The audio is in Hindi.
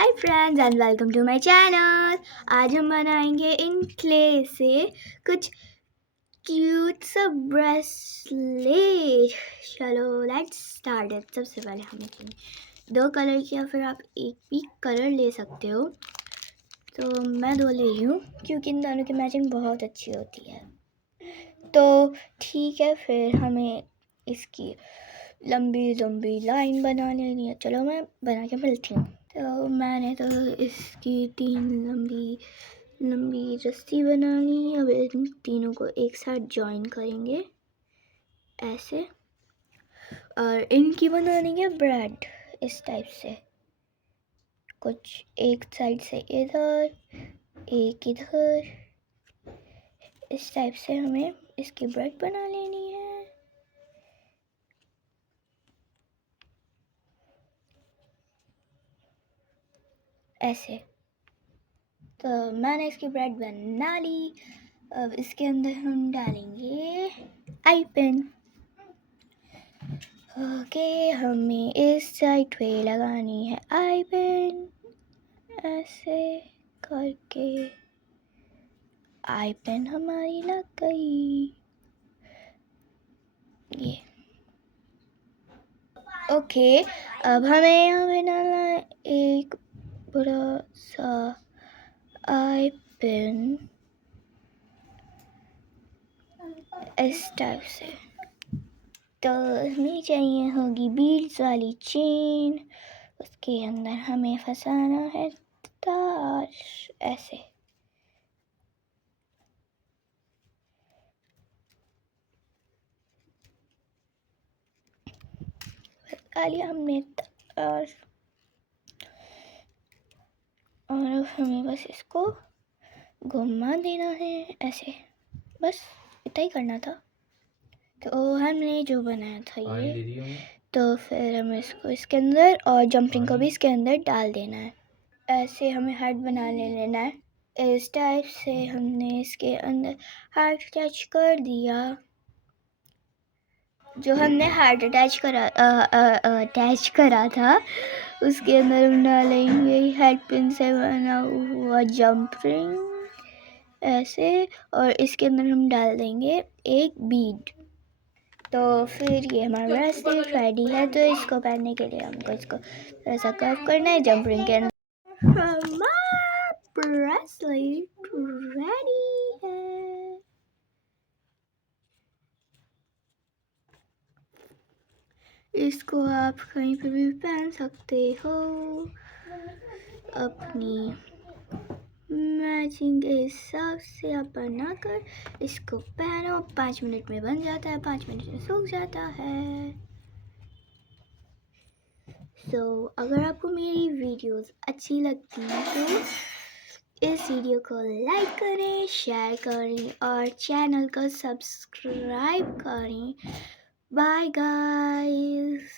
Hi friends and welcome to my channel. आज हम बनाएंगे इन क्ले से कुछ क्यूट सा ब्रेसलेट। चलो लेट्स स्टार्ट इट। सबसे पहले हमें दो कलर की या फिर आप एक भी कलर ले सकते हो, तो मैं दो ले रही हूँ क्योंकि इन दोनों की मैचिंग बहुत अच्छी होती है। तो ठीक है, फिर हमें इसकी लंबी लंबी लाइन बना लेनी है। चलो मैं बना के मिलती हूँ। तो मैंने तो इसकी 3 लंबी लंबी रस्सी बना ली। अब इन तीनों को एक साथ जॉइन करेंगे ऐसे, और इनकी बना देंगे ब्रेड इस टाइप से। कुछ एक साइड से इधर, एक इधर, इस टाइप से हमें इसकी ब्रेड बना लेनी है। ऐसे तो मैंने इसकी ब्रेड बना ली। अब इसके अंदर हम डालेंगे आई पेन। ओके, हमें इस साइड पे लगानी है आई पेन। ऐसे करके आई पेन हमारी लग गई। ये ओके, अब हमें यहाँ पे डालना है एक बड़ा सा आई पेन इस टाइप से। तो हमें चाहिए होगी बीड्स वाली चेन। उसके अंदर हमें फंसाना है तार ऐसे। फंसा लिया हमने तार, और अब हमें बस इसको घुमा देना है ऐसे। बस इतना ही करना था। तो हमने जो बनाया था ये, तो फिर हमें इसको इसके अंदर और जंपिंग को भी इसके अंदर डाल देना है। ऐसे हमें हार्ट बना लेना है। इस टाइप से हमने इसके अंदर हार्ट अटैच कर दिया। जो हमने हार्ट अटैच करा था उसके अंदर हम डालेंगे हेड पिन से बना हुआ जंपिंग ऐसे, और इसके अंदर हम डाल देंगे एक बीड। तो फिर ये हमारा ब्रेसलेट रेडी है। तो इसको पहनने के लिए हमको इसको थोड़ा सा कर्व करना है जंपिंग के अंदर। हमारा ब्रेसलेट रेडी है। इसको आप कहीं पे भी पहन सकते हो अपनी मैचिंग के हिसाब से। आप बनाकर इसको पहनो। 5 मिनट में बन जाता है, 5 मिनट में सूख जाता है। अगर आपको मेरी वीडियोस अच्छी लगती हैं तो इस वीडियो को लाइक करें, शेयर करें और चैनल को सब्सक्राइब करें। Bye guys.